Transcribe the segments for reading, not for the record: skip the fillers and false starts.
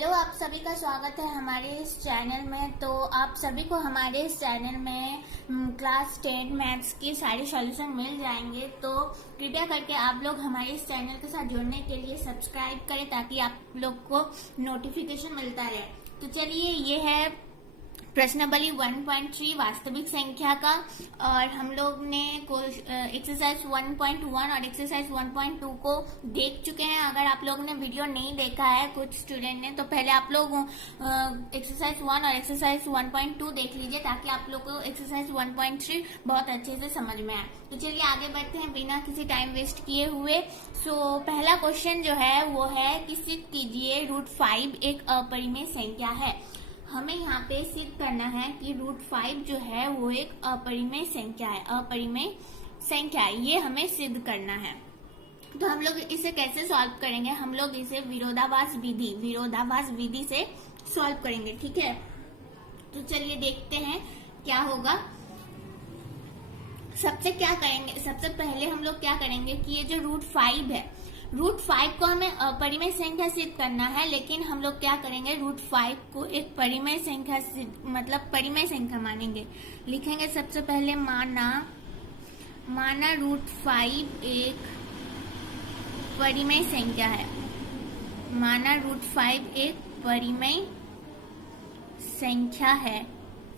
Hello, आप सभी का स्वागत है हमारे इस चैनल में। तो आप सभी को हमारे इस चैनल में क्लास 10 मैथ्स की सारी सॉल्यूशन मिल जाएंगे। तो कृपया करके आप लोग हमारे इस चैनल के साथ जुड़ने के लिए सब्सक्राइब करें ताकि आप लोग को नोटिफिकेशन मिलता रहे। तो चलिए, ये है प्रश्नावली 1.3 वास्तविक संख्या का, और हम लोग ने एक्सरसाइज 1.1 और एक्सरसाइज 1.2 को देख चुके हैं। अगर आप लोगों ने वीडियो नहीं देखा है, कुछ स्टूडेंट ने, तो पहले आप लोग एक्सरसाइज 1 और एक्सरसाइज 1.2 देख लीजिए ताकि आप लोग को एक्सरसाइज 1.3 बहुत अच्छे से समझ में आए। तो चलिए आगे बढ़ते हैं बिना किसी टाइम वेस्ट किए हुए। पहला क्वेश्चन जो है वो है कि सिद्ध कीजिए √5 एक अपरिमेय संख्या है। हमें यहाँ पे सिद्ध करना है कि √5 जो है वो एक अपरिमेय संख्या है। अपरिमेय संख्या ये हमें सिद्ध करना है। तो हम लोग इसे कैसे सॉल्व करेंगे? हम लोग इसे विरोधाभास विधि से सॉल्व करेंगे, ठीक है। तो चलिए देखते हैं क्या होगा। सबसे पहले हम लोग क्या करेंगे कि ये जो √5 है, √5 को हमें अपरिमेय संख्या सिद्ध करना है, लेकिन हम लोग क्या करेंगे, √5 को एक परिमेय संख्या मतलब परिमेय संख्या मानेंगे। लिखेंगे सबसे पहले माना √5 एक परिमेय संख्या है। माना √5 एक परिमेय संख्या है,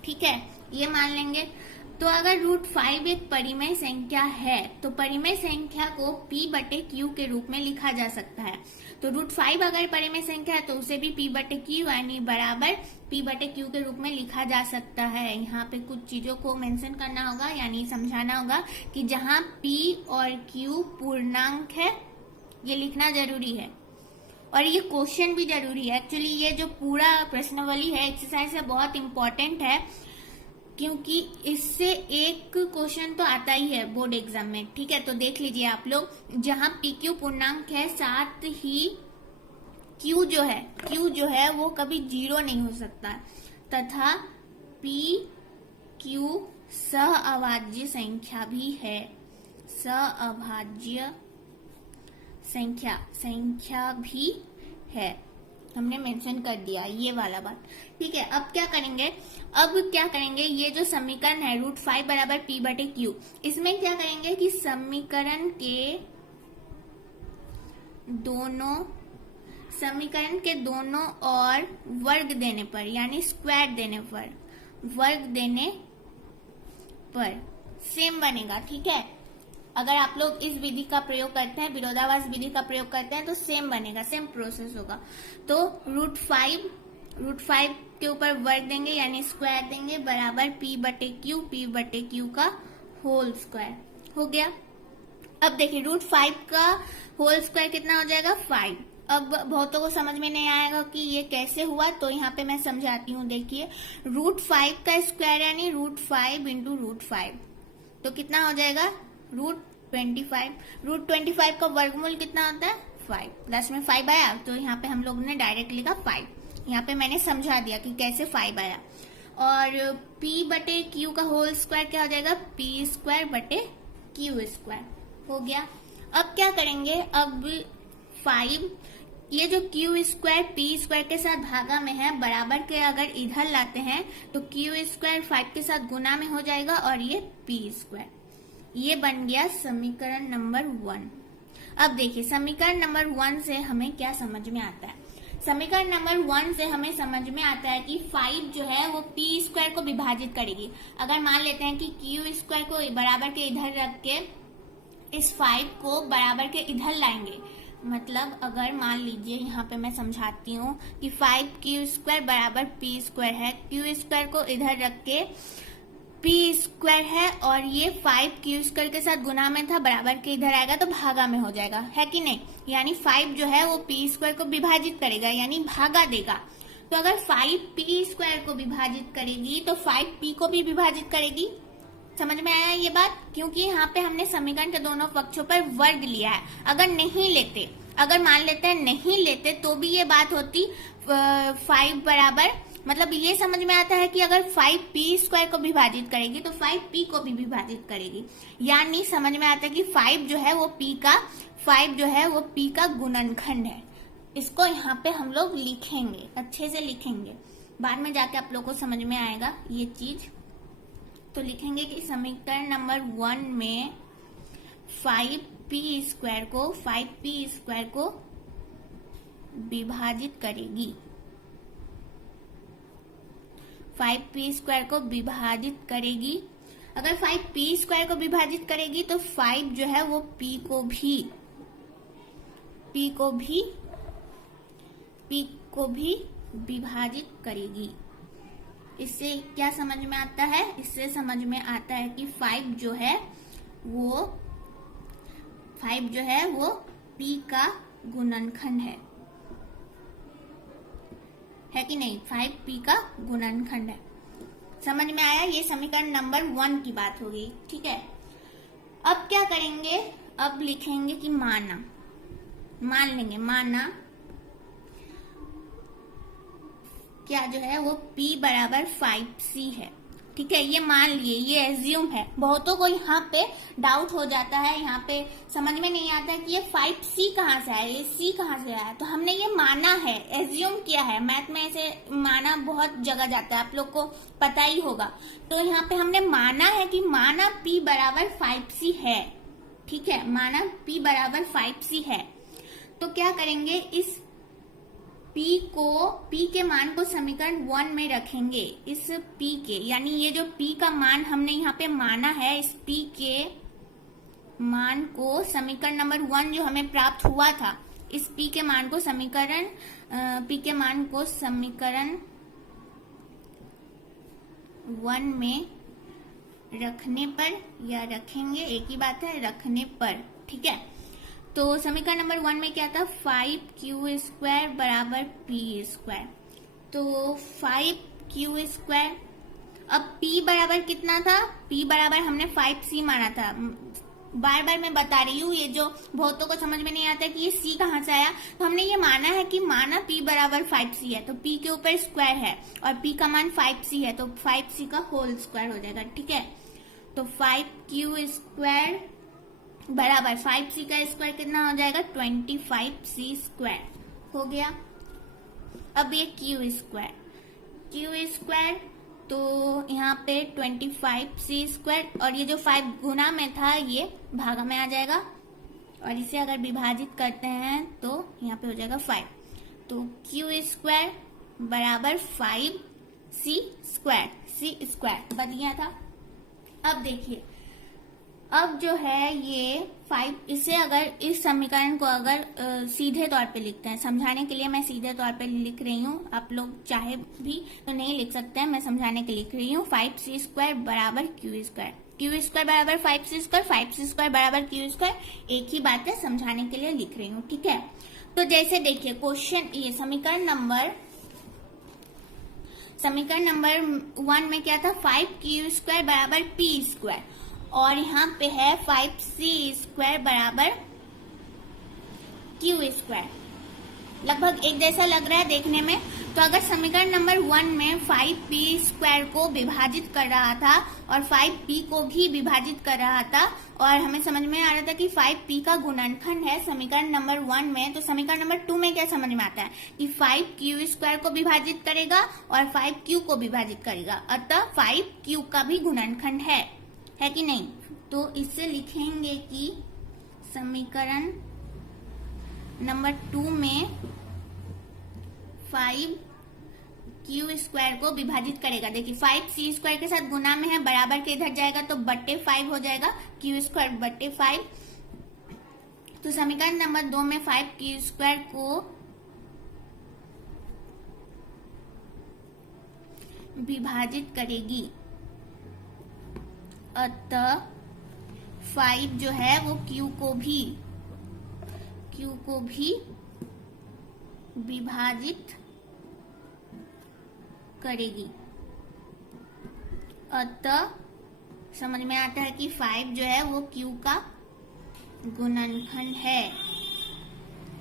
ठीक है, ये मान लेंगे। तो अगर √5 एक परिमेय संख्या है तो परिमेय संख्या को P/Q के रूप में लिखा जा सकता है। तो √5 अगर परिमेय संख्या है तो उसे भी P/Q यानी बराबर P/Q के रूप में लिखा जा सकता है। यहाँ पे कुछ चीजों को मेंशन करना होगा, यानी समझाना होगा कि जहाँ P और Q पूर्णांक है ये लिखना जरूरी है, और ये क्वेश्चन भी जरूरी है। एक्चुअली ये जो पूरा प्रश्नावली है, एक्सरसाइज है, बहुत इंपॉर्टेंट है, क्योंकि इससे एक क्वेश्चन तो आता ही है बोर्ड एग्जाम में, ठीक है। तो देख लीजिए आप लोग, जहां PQ पूर्णांक है, साथ ही Q जो है वो कभी 0 नहीं हो सकता, तथा PQ सहअभाज्य संख्या भी है। सहअभाज्य संख्या भी है, हमने मेंशन कर दिया ये वाला बात, ठीक है। अब क्या करेंगे, ये जो समीकरण है √5 बराबर P/Q, इसमें क्या करेंगे कि समीकरण के दोनों और वर्ग देने पर, यानी स्क्वायर देने पर, वर्ग देने पर सेम बनेगा, ठीक है। अगर आप लोग इस विधि का प्रयोग करते हैं, विरोधाभास विधि का प्रयोग करते हैं, तो सेम बनेगा, सेम प्रोसेस होगा। तो √5 के ऊपर वर्ग देंगे यानी स्क्वायर देंगे, बराबर P/Q का होल स्क्वायर हो गया। अब देखिए √5 का होल स्क्वायर कितना हो जाएगा, 5। अब बहुतों को समझ में नहीं आएगा कि ये कैसे हुआ, तो यहाँ पे मैं समझाती हूँ। देखिए √5 का स्क्वायर यानी √5 × √5, तो कितना हो जाएगा, √25। √25 का वर्गमूल कितना होता है, 5। प्लस में 5 आया, तो यहाँ पे हम लोग ने डायरेक्ट लिखा 5। यहाँ पे मैंने समझा दिया कि कैसे 5 आया। और P/Q का होल स्क्वायर क्या हो जाएगा, P²/Q² हो गया। अब क्या करेंगे, अब 5, ये जो Q² P² के साथ भागा में है, बराबर के अगर इधर लाते हैं तो Q² 5 के साथ गुना में हो जाएगा, और ये P²। ये बन गया समीकरण नंबर 1। अब देखिए समीकरण नंबर 1 से हमें क्या समझ में आता है। समीकरण नंबर 1 से हमें समझ में आता है कि 5 जो है वो P² को विभाजित करेगी। अगर मान लेते हैं कि Q² को बराबर के इधर रख के इस 5 को बराबर के इधर लाएंगे, मतलब अगर मान लीजिए, यहाँ पे मैं समझाती हूँ कि 5Q² बराबर P² है, Q² को इधर रख के P² है, और ये 5Q² के साथ गुना में था, बराबर के इधर आएगा तो भागा में हो जाएगा, है कि नहीं। यानी 5 जो है वो P² को विभाजित करेगा, यानी भागा देगा। तो अगर 5 P² को विभाजित करेगी तो 5 P को भी विभाजित करेगी। समझ में आया ये बात? क्योंकि यहाँ पे हमने समीकरण के दोनों पक्षों पर वर्ग लिया है। अगर मान लेते हैं नहीं लेते तो भी ये बात होती 5 बराबर, मतलब ये समझ में आता है कि अगर 5 P² को विभाजित करेगी तो 5 P को भी विभाजित करेगी। यानी समझ में आता है कि 5 जो है वो P का गुणनखंड है। इसको यहाँ पे हम लोग लिखेंगे, अच्छे से लिखेंगे, बाद में जाके आप लोग को समझ में आएगा ये चीज। तो लिखेंगे कि समीकरण नंबर 1 में 5p² को विभाजित करेगी, 5p² को विभाजित करेगी। अगर 5p² को विभाजित करेगी तो 5 जो है वो p को भी विभाजित करेगी। इससे क्या समझ में आता है? इससे समझ में आता है कि 5 जो है वो p का गुणनखंड है कि नहीं? 5p का गुणनखंड है। समझ में आया? ये समीकरण नंबर 1 की बात हो गई, ठीक है। अब क्या करेंगे? अब लिखेंगे कि मान लेंगे क्या जो है वो p बराबर 5c है, ठीक है। ये मान लिए, ये एज्यूम है। बहुतों को यहाँ पे डाउट हो जाता है, यहाँ पे समझ में नहीं आता है कि ये 5c कहाँ से आया, ये c कहाँ से आया। तो हमने ये माना है, एज्यूम किया है। मैथ में ऐसे माना बहुत जगह जाता है, आप लोग को पता ही होगा। तो यहाँ पे हमने माना है कि माना p बराबर 5c है, ठीक है। माना p बराबर 5c है। तो क्या करेंगे? इस p के मान को समीकरण 1 में रखेंगे। इस p के, यानी ये जो p का मान हमने यहाँ पे माना है, इस p के मान को समीकरण नंबर 1 जो हमें प्राप्त हुआ था, इस p के मान को समीकरण 1 में रखने पर, या रखेंगे, एक ही बात है, रखने पर, ठीक है। तो समीकरण नंबर 1 में क्या था? 5q² बराबर p²। तो 5q², अब p बराबर कितना था? p बराबर हमने 5c माना था। बार बार मैं बता रही हूँ, ये जो बहुतों को समझ में नहीं आता कि ये c कहाँ से आया। तो हमने ये माना है कि माना p बराबर 5c है, तो p के ऊपर स्क्वायर है और p का मान 5c है, तो 5c का होल स्क्वायर हो जाएगा, ठीक है। तो 5q² बराबर 5c का स्क्वायर कितना हो जाएगा? 25c² हो गया। अब ये q² तो यहाँ पे 25c² और ये जो 5 गुना में था ये भागा में आ जाएगा, और इसे अगर विभाजित करते हैं तो यहाँ पे हो जाएगा 5। तो q² बराबर 5c² बन गया था। अब देखिए, अब जो है ये 5, इसे अगर इस समीकरण को अगर सीधे तौर पे लिखते हैं, समझाने के लिए मैं सीधे तौर पे लिख रही हूँ, आप लोग चाहे भी तो नहीं लिख सकते हैं, मैं समझाने के लिए लिख रही हूँ। 5c² बराबर q² बराबर 5c², 5c² बराबर q², एक ही बात है, समझाने के लिए लिख रही हूँ, ठीक है। तो जैसे देखिए क्वेश्चन, ये समीकरण नंबर 1 में क्या था? 5q² बराबर p², और यहाँ पे है 5c² बराबर q²। लगभग एक जैसा लग रहा है देखने में। तो अगर समीकरण नंबर 1 में 5p² को विभाजित कर रहा था और 5p को भी विभाजित कर रहा था, और हमें समझ में आ रहा था कि 5p का गुणनखंड है समीकरण नंबर 1 में, तो समीकरण नंबर 2 में क्या समझ में आता है कि 5q² को विभाजित करेगा और 5q को विभाजित करेगा, अतः 5q का भी गुणनखंड है कि नहीं। तो इससे लिखेंगे कि समीकरण नंबर 2 में 5q² को विभाजित करेगा। देखिए 5c² के साथ गुना में है, बराबर के इधर जाएगा तो बट्टे 5 हो जाएगा, q² बट्टे 5। तो समीकरण नंबर 2 में 5q² को विभाजित करेगी, अतः 5 जो है वो q को भी विभाजित करेगी। अतः समझ में आता है कि 5 जो है वो q का गुणनखंड है।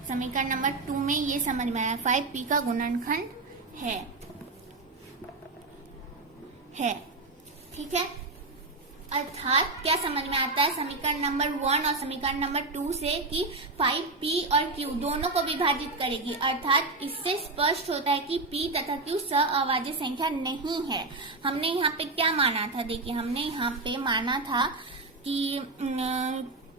समीकरण नंबर 2 में ये समझ में आया, 5p का गुणनखंड है, ठीक है। अर्थात क्या समझ में आता है समीकरण नंबर 1 और समीकरण नंबर 2 से कि 5p और q दोनों को विभाजित करेगी। अर्थात इससे स्पष्ट होता है कि p तथा q सअभाज्य संख्या नहीं है। हमने यहाँ पे क्या माना था, देखिए हमने यहाँ पे माना था कि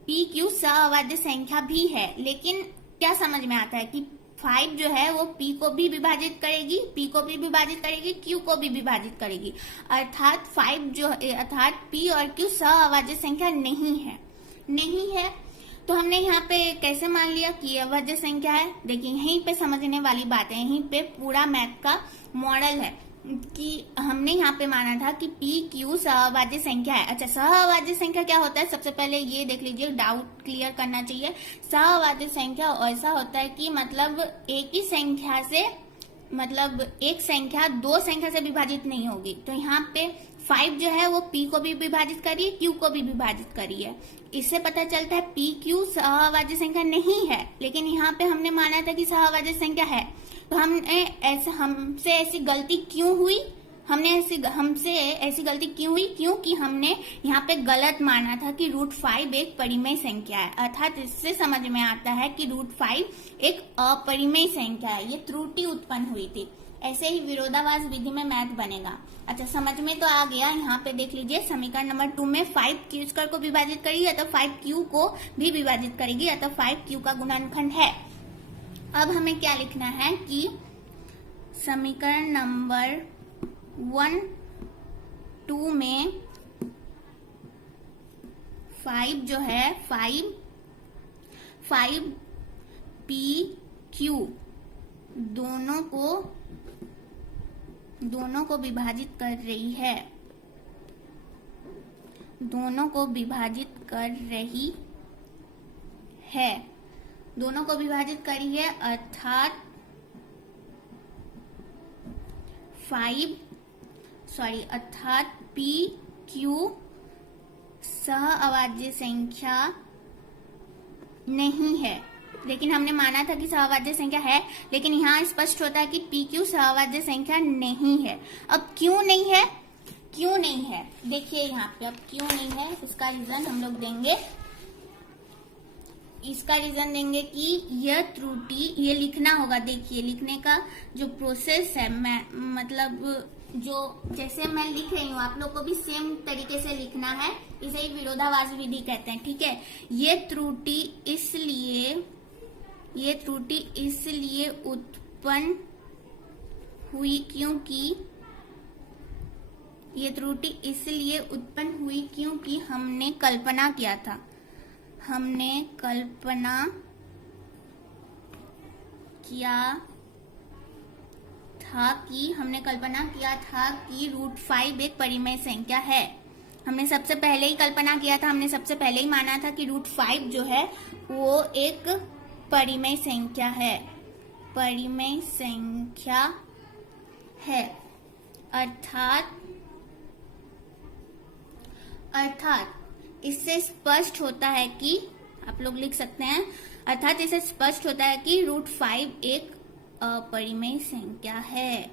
p q सअभाज्य संख्या भी है, लेकिन क्या समझ में आता है कि 5 जो है वो p को भी विभाजित करेगी, p को भी विभाजित करेगी, q को भी विभाजित करेगी। अर्थात अर्थात p और q सअभाज्य संख्या नहीं है। तो हमने यहाँ पे कैसे मान लिया कि अभाज्य संख्या है। देखिए यहीं पे समझने वाली बात है, यहीं पे पूरा मैथ का मॉडल है कि हमने यहाँ पे माना था कि p q सअभाज्य संख्या है। अच्छा, सअभाज्य संख्या क्या होता है, सबसे पहले ये देख लीजिए, डाउट क्लियर करना चाहिए। सअभाज्य संख्या ऐसा होता है कि मतलब एक ही संख्या से, मतलब एक संख्या दो संख्या से विभाजित नहीं होगी। तो यहाँ पे 5 जो है वो p को भी विभाजित करी है, q को भी विभाजित करी है। इससे पता चलता है p q सअभाज्य संख्या नहीं है, लेकिन यहाँ पे हमने माना था कि सअभाज्य संख्या है। तो हमसे ऐसी गलती क्यों हुई, हमसे ऐसी गलती क्यों हुई, क्योंकि हमने यहाँ पे गलत माना था कि √5 एक परिमेय संख्या है। अर्थात इससे समझ में आता है कि √5 एक अपरिमेय संख्या है, ये त्रुटि उत्पन्न हुई थी। ऐसे ही विरोधाभास विधि में मैथ बनेगा। अच्छा, समझ में तो आ गया। यहाँ पे देख लीजिए समीकरण नंबर 2 में 5q² को विभाजित करेगी या तो 5q को भी विभाजित करेगी या तो 5q का गुणनखंड है। अब हमें क्या लिखना है कि समीकरण नंबर 1, 2 में 5 जो है 5p/q दोनों को विभाजित कर रही है, दोनों को विभाजित करी है। अर्थात pq सअभाज्य संख्या नहीं है, लेकिन हमने माना था कि सअभाज्य संख्या है, लेकिन यहाँ स्पष्ट होता है कि pq सअभाज्य संख्या नहीं है। अब क्यों नहीं है, देखिए यहाँ पे अब क्यों नहीं है, इसका रीजन हम लोग देंगे। इसका रीजन देंगे कि यह त्रुटि, ये लिखना होगा। देखिए लिखने का जो प्रोसेस है, मतलब जो जैसे मैं लिख रही हूँ आप लोग को भी सेम तरीके से लिखना है, इसे ही विरोधाभास विधि कहते हैं। ठीक है, ये त्रुटि इसलिए उत्पन्न हुई क्योंकि हमने कल्पना किया था कि √5 एक परिमेय संख्या है। हमने सबसे पहले ही कल्पना किया था, हमने सबसे पहले ही माना था कि √5 जो है वो एक परिमेय संख्या है। अर्थात इससे स्पष्ट होता है कि, आप लोग लिख सकते हैं, अर्थात इससे स्पष्ट होता है कि √5 एक अपरिमेय संख्या है।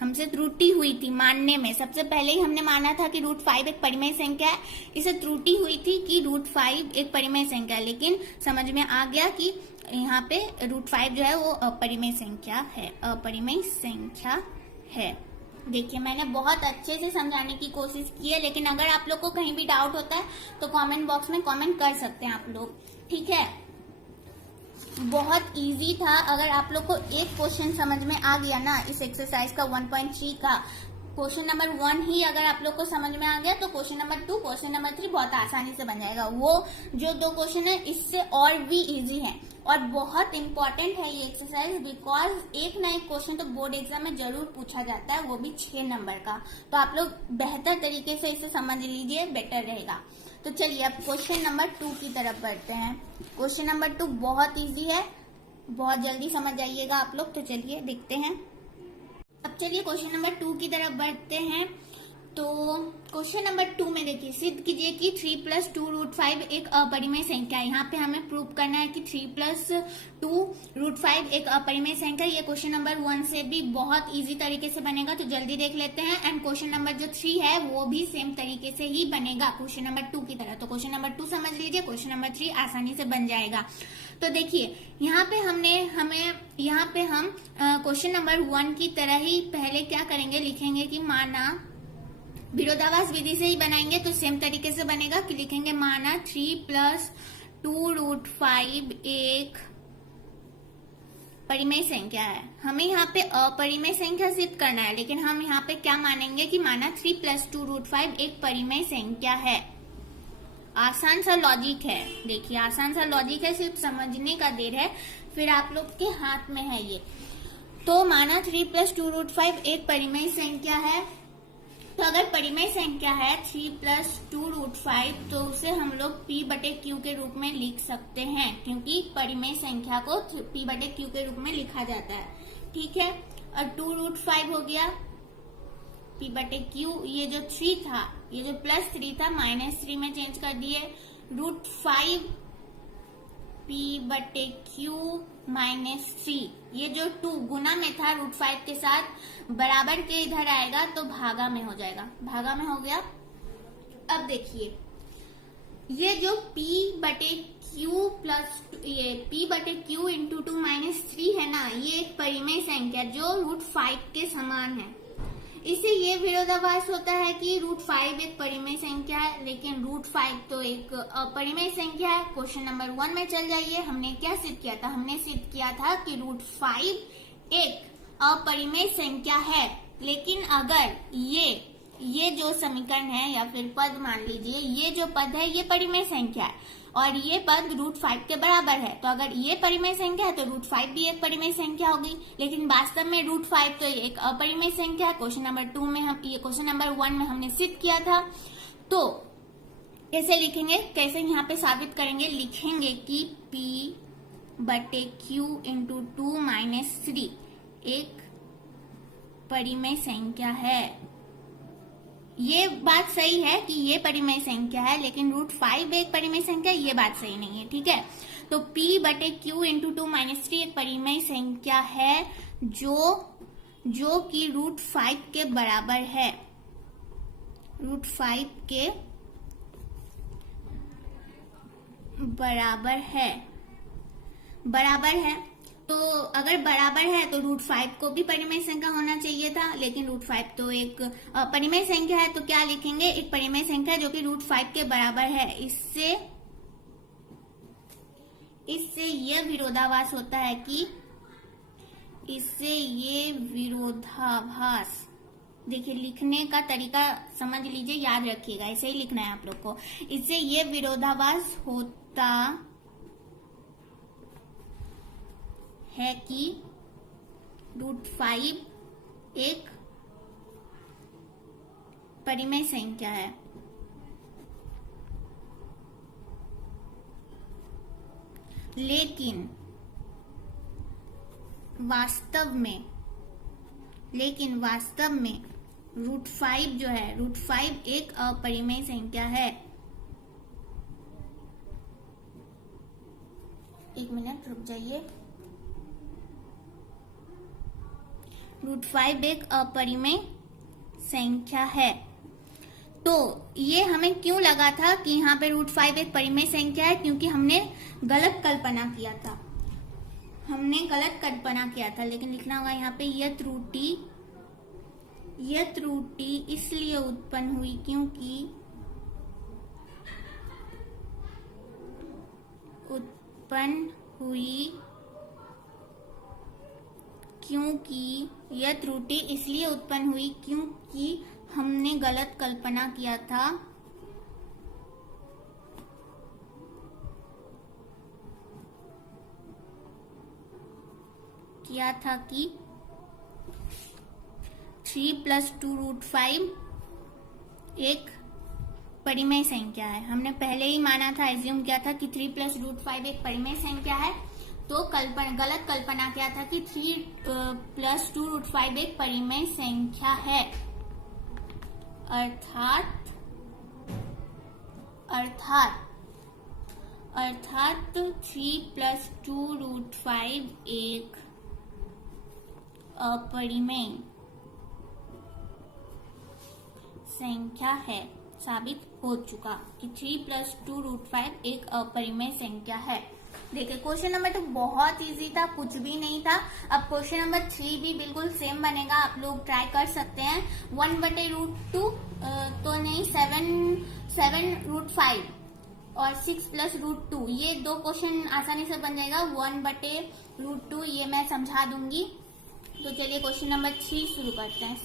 हमसे त्रुटि हुई थी मानने में, सबसे पहले ही हमने माना था कि √5 एक परिमेय संख्या है, इसे त्रुटि हुई थी कि √5 एक परिमेय संख्या है, लेकिन समझ में आ गया कि यहाँ पे √5 जो है वो अपरिमेय संख्या है। देखिए मैंने बहुत अच्छे से समझाने की कोशिश की है, लेकिन अगर आप लोग को कहीं भी डाउट होता है तो कमेंट बॉक्स में कमेंट कर सकते हैं आप लोग। ठीक है, बहुत इजी था। अगर आप लोग को एक क्वेश्चन समझ में आ गया ना इस एक्सरसाइज का 1.3 का, क्वेश्चन नंबर 1 ही अगर आप लोग को समझ में आ गया तो क्वेश्चन नंबर 2, क्वेश्चन नंबर 3 बहुत आसानी से बन जाएगा। वो जो 2 क्वेश्चन है इससे और भी इजी है और बहुत इंपॉर्टेंट है ये एक्सरसाइज, बिकॉज एक ना एक क्वेश्चन तो बोर्ड एग्जाम में जरूर पूछा जाता है, वो भी 6 नंबर का। तो आप लोग बेहतर तरीके से इसे समझ लीजिए, बेटर रहेगा। तो चलिए अब क्वेश्चन नंबर 2 की तरफ बढ़ते हैं। क्वेश्चन नंबर 2 बहुत इजी है, बहुत जल्दी समझ जाइएगा आप लोग। तो चलिए देखते हैं। अब चलिए क्वेश्चन नंबर 2 की तरफ बढ़ते हैं। तो क्वेश्चन नंबर 2 में देखिए, सिद्ध कीजिए कि 3 + 2√5 एक अपरिमेय संख्या है। यहाँ पे हमें प्रूव करना है कि 3 + 2√5 एक अपरिमेय संख्या। ये क्वेश्चन नंबर 1 से भी बहुत इजी तरीके से बनेगा, तो जल्दी देख लेते हैं। एंड क्वेश्चन नंबर जो 3 है वो भी सेम तरीके से ही बनेगा क्वेश्चन नंबर 2 की तरह। तो क्वेश्चन नंबर 2 समझ लीजिए, क्वेश्चन नंबर 3 आसानी से बन जाएगा। तो देखिए यहाँ पे हम क्वेश्चन नंबर 1 की तरह ही पहले क्या करेंगे, लिखेंगे कि माना, विरोधाभास विधि से ही बनाएंगे तो सेम तरीके से बनेगा कि लिखेंगे माना 3 + 2√5 एक परिमेय संख्या है। हमें यहाँ पे अपरिमेय संख्या सिद्ध करना है, लेकिन हम यहाँ पे क्या मानेंगे कि माना 3 + 2√5 एक परिमेय संख्या है। आसान सा लॉजिक है, देखिए आसान सा लॉजिक है, सिर्फ समझने का देर है, फिर आप लोग के हाथ में है ये। तो माना 3 + 2√5 एक परिमेय संख्या है। तो अगर परिमेय संख्या है 3 + 2√5 तो उसे हम लोग P/Q के रूप में लिख सकते हैं, क्योंकि परिमेय संख्या को P/Q के रूप में लिखा जाता है। ठीक है, और 2√5 हो गया P/Q। ये जो 3 था, ये जो +3 था -3 में चेंज कर दिए। √5 P/Q -3, ये जो 2 गुना में था √5 के साथ, बराबर के इधर आएगा तो भागा में हो जाएगा, भागा में हो गया। अब देखिए ये जो P/Q × 2 -3 है ना, ये एक परिमेय संख्या जो √5 के समान है। इससे ये विरोधाभास होता है कि √5 एक परिमेय संख्या है, लेकिन √5 तो एक अपरिमेय संख्या है। क्वेश्चन नंबर 1 में चल जाइए, हमने क्या सिद्ध किया था, हमने सिद्ध किया था कि √5 एक अपरिमेय संख्या है। लेकिन अगर ये जो समीकरण है या फिर पद मान लीजिए, ये जो पद है ये परिमेय संख्या है और ये पद √5 के बराबर है, तो अगर ये परिमेय संख्या है तो √5 भी एक परिमेय संख्या होगी। लेकिन वास्तव में √5 तो एक अपरिमेय संख्या है। क्वेश्चन नंबर 2 में क्वेश्चन नंबर 1 में हमने सिद्ध किया था। तो कैसे लिखेंगे, कैसे यहाँ पे साबित करेंगे, लिखेंगे कि P/Q × 2 -3 एक परिमेय संख्या है। ये बात सही है कि ये परिमेय संख्या है, लेकिन √5 एक परिमेय संख्या, ये बात सही नहीं है। ठीक है, तो P/Q × 2 -3 एक परिमेय संख्या है जो कि √5 के बराबर है, √5 के बराबर है। तो अगर बराबर है तो √5 को भी परिमेय संख्या होना चाहिए था, लेकिन √5 तो एक परिमेय संख्या है। तो क्या लिखेंगे, एक परिमेय संख्या जो कि √5 के बराबर है। इससे ये विरोधाभास होता है कि देखिए लिखने का तरीका समझ लीजिए, याद रखिएगा, ऐसे ही लिखना है आप लोग को। इससे ये विरोधाभास होता है कि √5 एक परिमेय संख्या है। लेकिन वास्तव में √5 जो है, √5 एक अपरिमेय संख्या है। एक मिनट रुक जाइए। √5 एक अपरिमेय संख्या है। तो ये हमें क्यों लगा था कि यहाँ पे √5 एक परिमेय संख्या है, क्योंकि हमने गलत कल्पना किया था। लेकिन लिखना होगा यहाँ पे यह त्रुटि इसलिए उत्पन्न हुई क्योंकि हमने गलत कल्पना किया था कि 3 + 2√5 एक परिमेय संख्या है। हमने पहले ही माना था, एज्यूम किया था कि 3 + √5 एक परिमेय संख्या है। तो गलत कल्पना किया था कि 3 + 2√5 एक परिमेय संख्या है। अर्थात 3+2√5 एक अपरिमेय संख्या है। साबित हो चुका कि 3+2√5 एक अपरिमेय संख्या है। देखिए क्वेश्चन नंबर 2 बहुत इजी था, कुछ भी नहीं था। अब क्वेश्चन नंबर 3 भी बिल्कुल सेम बनेगा, आप लोग ट्राई कर सकते हैं। 1/√2 तो नहीं, 7√5 और 6+√2 ये दो क्वेश्चन आसानी से बन जाएगा। 1/√2 ये मैं समझा दूंगी। तो चलिए क्वेश्चन नंबर 3 शुरू करते हैं।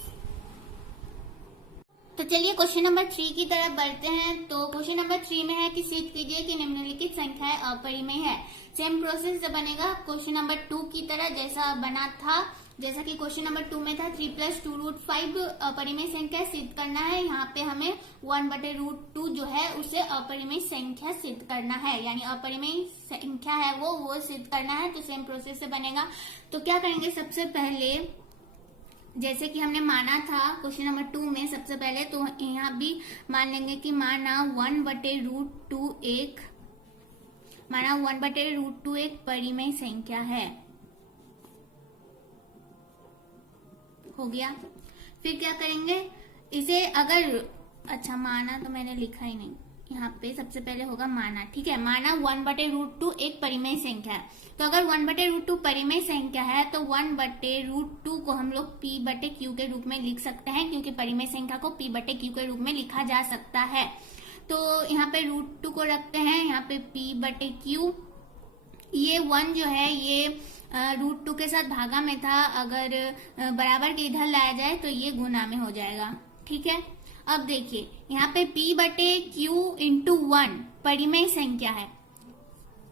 तो चलिए क्वेश्चन नंबर 3 की तरफ बढ़ते हैं। तो क्वेश्चन नंबर 3 में है कि सिद्ध कीजिए कि निम्नलिखित संख्याएं अपरिमेय है। सेम प्रोसेस से बनेगा क्वेश्चन नंबर 2 की तरह, जैसा बना था, जैसा कि क्वेश्चन नंबर 2 में था 3+2√5 अपरिमेय संख्या सिद्ध करना है। यहाँ पे हमें 1/√2 जो है उसे अपरिमेय संख्या सिद्ध करना है, यानी अपरिमेय संख्या है वो सिद्ध करना है। तो सेम प्रोसेस से बनेगा। तो क्या करेंगे, सबसे पहले जैसे कि हमने माना था क्वेश्चन नंबर 2 में, सबसे पहले तो यहाँ भी मान लेंगे कि माना 1/√2 एक परिमेय संख्या है। हो गया। फिर क्या करेंगे इसे, अगर अच्छा माना तो मैंने लिखा ही नहीं, यहाँ पे सबसे पहले होगा माना। ठीक है, माना 1/√2 एक परिमेय संख्या है। तो अगर 1/√2 परिमेय संख्या है तो 1/√2 को हम लोग P/Q के रूप में लिख सकते हैं, क्योंकि परिमेय संख्या को P/Q के रूप में लिखा जा सकता है। तो यहाँ पे √2 को रखते हैं, यहाँ पे P/Q। ये 1 जो है ये √2 के साथ भागा में था, अगर बराबर के इधर लाया जाए तो ये गुना में हो जाएगा। ठीक है, अब देखिए यहाँ पे P/Q × 1 परिमेय संख्या है।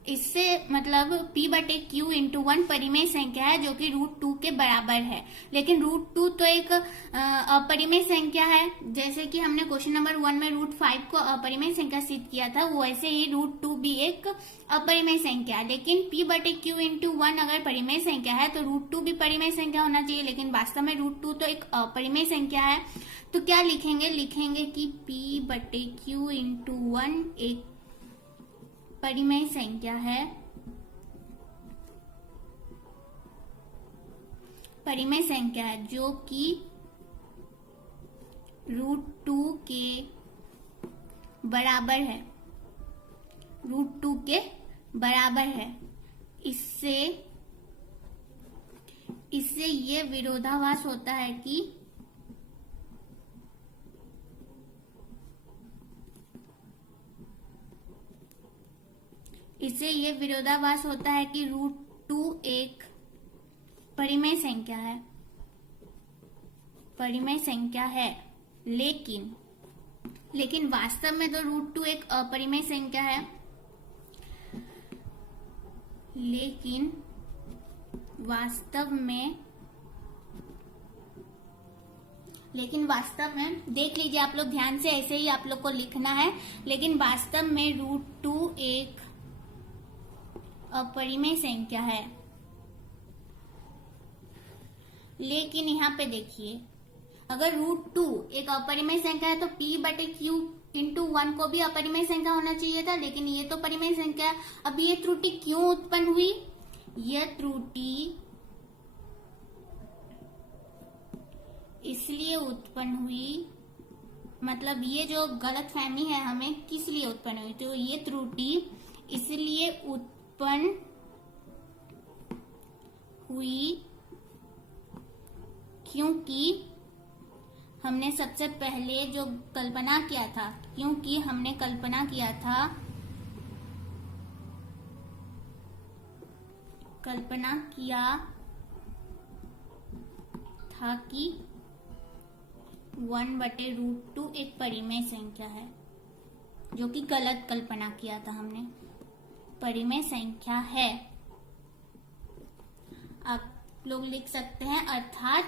इससे मतलब P/Q × 1 परिमेय संख्या है जो कि √2 के बराबर है। लेकिन √2 तो एक अपरिमेय संख्या है। जैसे कि हमने क्वेश्चन नंबर 1 में √5 को अपरिमेय संख्या सिद्ध किया था, वैसे ही √2 भी एक अपरिमेय संख्या है। लेकिन P/Q × 1 अगर परिमेय संख्या है तो √2 भी परिमेय संख्या होना चाहिए, लेकिन वास्तव में √2 तो एक अपरिमेय संख्या है। तो क्या लिखेंगे कि P/Q × 1 एक परिमेय संख्या है, परिमेय संख्या है जो कि √2 के बराबर है, √2 के बराबर है। इससे ये विरोधाभास होता है कि √2 एक परिमेय संख्या है, लेकिन वास्तव में तो √2 एक अपरिमेय संख्या है। लेकिन वास्तव में देख लीजिए आप लोग ध्यान से, ऐसे ही आप लोग को लिखना है। लेकिन वास्तव में √2 एक अपरिमेय संख्या है। लेकिन यहाँ पे देखिए, अगर √2 एक अपरिमेय संख्या है तो P/Q × 1 को भी अपरिमेय संख्या होना चाहिए था, लेकिन ये तो परिमेय संख्या है। अब ये त्रुटि क्यों उत्पन्न हुई? यह त्रुटि इसलिए उत्पन्न हुई, मतलब ये जो गलतफहमी है हमें किस लिए उत्पन्न हुई, तो ये त्रुटि इसलिए उत्पन्न हुई क्योंकि हमने सबसे पहले जो कल्पना किया था, कि 1/√2 एक परिमेय संख्या है, जो कि गलत कल्पना किया था हमने। परिमेय संख्या है, आप लोग लिख सकते हैं, अर्थात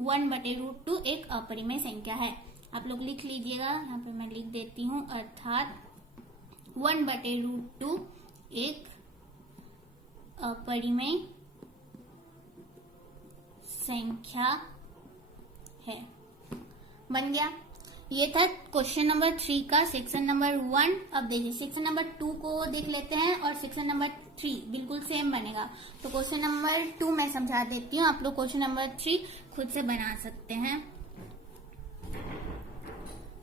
1/√2 एक अपरिमेय संख्या है। आप लोग लिख लीजिएगा, यहाँ पे मैं लिख देती हूँ, अर्थात 1/√2 एक अपरिमेय संख्या है। बन गया। ये था क्वेश्चन नंबर 3 का सेक्शन नंबर 1। अब देखिए सेक्शन नंबर 2 को देख लेते हैं और सेक्शन नंबर 3 बिल्कुल सेम बनेगा। तो क्वेश्चन नंबर 2 मैं समझा देती हूँ, आप लोग क्वेश्चन नंबर 3 खुद से बना सकते हैं।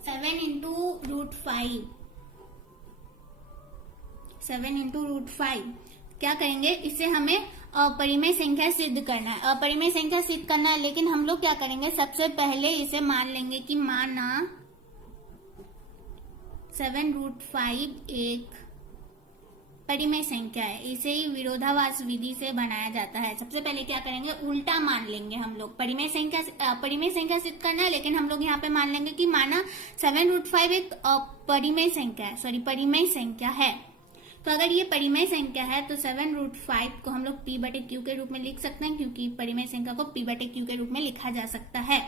7 इंटू रूट 5, 7 इंटू रूट 5 क्या करेंगे, इससे हमें अपरिमेय संख्या सिद्ध करना है। अपरिमेय संख्या सिद्ध करना है, लेकिन हम लोग क्या करेंगे, सबसे पहले इसे मान लेंगे कि माना 7 रूट 5 एक परिमेय संख्या है। इसे ही विरोधाभास विधि से बनाया जाता है। सबसे पहले क्या करेंगे, उल्टा मान लेंगे हम लोग। परिमेय संख्या सिद्ध करना है, लेकिन हम लोग यहाँ पे मान लेंगे कि माना 7 रूट 5 एक परिमेय संख्या है, परिमेय संख्या है। तो अगर ये परिमेय संख्या है तो 7 रूट 5 को हम लोग p बटे क्यू के रूप में लिख सकते हैं, क्योंकि परिमेय संख्या को p बटे क्यू के रूप में लिखा जा सकता है।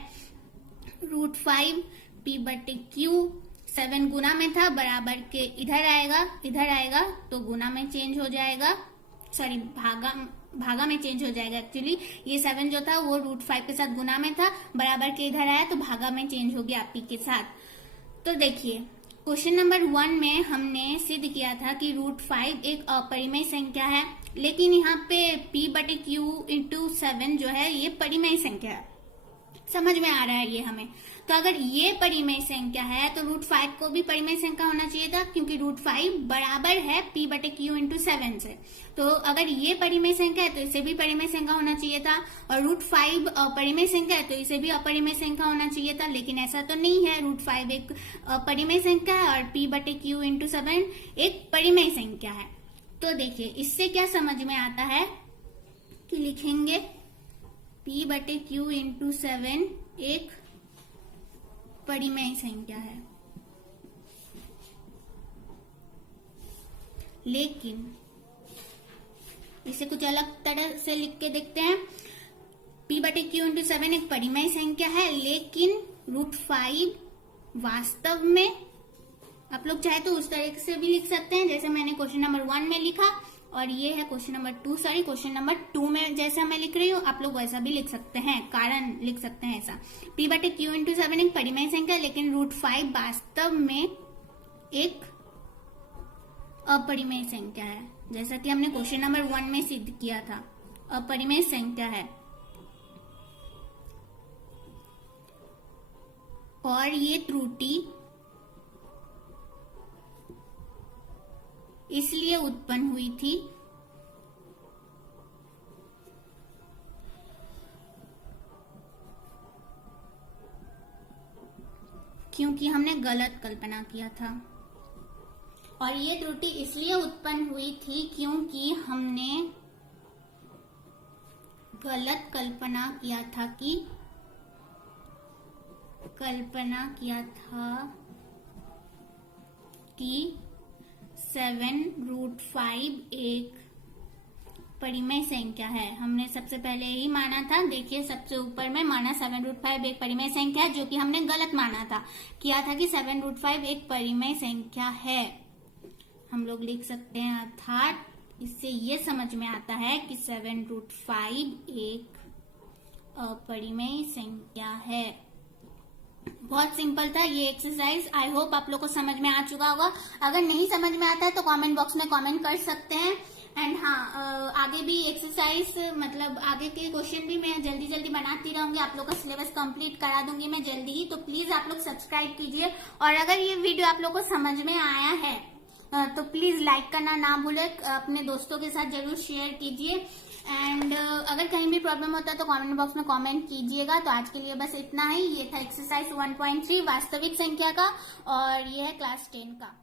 रूट 5 p बटे क्यू, 7 गुना में था, बराबर के इधर आएगा तो गुना में चेंज हो जाएगा, सॉरी भागा में चेंज हो जाएगा। एक्चुअली ये 7 जो था वो रूट 5 के साथ गुना में था, बराबर के इधर आया तो भागा में चेंज हो गया p के साथ। तो देखिए क्वेश्चन नंबर 1 में हमने सिद्ध किया था कि रूट 5 एक अपरिमेय संख्या है, लेकिन यहाँ पे p बटे क्यू इंटू 7 जो है ये परिमेय संख्या है। समझ में आ रहा है ये हमें। तो अगर ये परिमेय संख्या है तो रूट 5 को भी परिमेय संख्या होना चाहिए था, क्योंकि रूट 5 बराबर है p बटे क्यू इंटू 7 से। तो अगर ये परिमेय संख्या है तो इसे भी परिमेय संख्या होना चाहिए था, और रूट 5 परिमेय संख्या है तो इसे भी अपरिमेय संख्या होना चाहिए था, लेकिन ऐसा तो नहीं है। रूट 5 एक परिमेय संख्या है और p बटे क्यू इंटू 7 एक परिमेय संख्या है। तो देखिए इससे क्या समझ में आता है कि लिखेंगे p बटे क्यू इंटू 7 एक परिमेय संख्या है, लेकिन इसे कुछ अलग तरह से लिख के देखते हैं। p बटे क्यू इंटू 7 एक परिमेय संख्या है, लेकिन रूट 5 वास्तव में, आप लोग चाहे तो उस तरह से भी लिख सकते हैं जैसे मैंने क्वेश्चन नंबर 1 में लिखा, और ये है question number 2, sorry question number 2 में जैसा मैं लिख रही हूँ आप लोग वैसा भी लिख सकते हैं, कारण लिख सकते हैं ऐसा। p बटे क्यू इंटू 7 एक परिमेय संख्या है, लेकिन रूट 5 वास्तव में एक अपरिमेय संख्या है, जैसा कि हमने क्वेश्चन नंबर 1 में सिद्ध किया था, अपरिमेय संख्या है। और ये त्रुटि इसलिए उत्पन्न हुई थी क्योंकि हमने गलत कल्पना किया था। और ये त्रुटि इसलिए उत्पन्न हुई थी क्योंकि हमने गलत कल्पना किया था कि 7 रूट 5 एक परिमेय संख्या है। हमने सबसे पहले यही माना था, देखिए सबसे ऊपर में माना 7 रूट 5 एक परिमेय संख्या है, जो कि हमने गलत माना था, किया था कि 7 रूट 5 एक परिमेय संख्या है। हम लोग लिख सकते हैं, अर्थात इससे ये समझ में आता है कि 7 रूट 5 एक अपरिमेय संख्या है। बहुत सिंपल था ये एक्सरसाइज। आई होप आप लोग को समझ में आ चुका होगा। अगर नहीं समझ में आता है तो कमेंट बॉक्स में कमेंट कर सकते हैं। एंड हाँ, आगे भी एक्सरसाइज मतलब आगे के क्वेश्चन भी मैं जल्दी जल्दी बनाती रहूंगी, आप लोग का सिलेबस कंप्लीट करा दूंगी मैं जल्दी ही। तो प्लीज आप लोग सब्सक्राइब कीजिए, और अगर ये वीडियो आप लोग को समझ में आया है तो प्लीज लाइक करना ना भूले, अपने दोस्तों के साथ जरूर शेयर कीजिए। एंड अगर कहीं भी प्रॉब्लम होता है तो कमेंट बॉक्स में कमेंट कीजिएगा। तो आज के लिए बस इतना ही। ये था एक्सरसाइज 1.3 वास्तविक संख्या का, और ये है क्लास 10 का।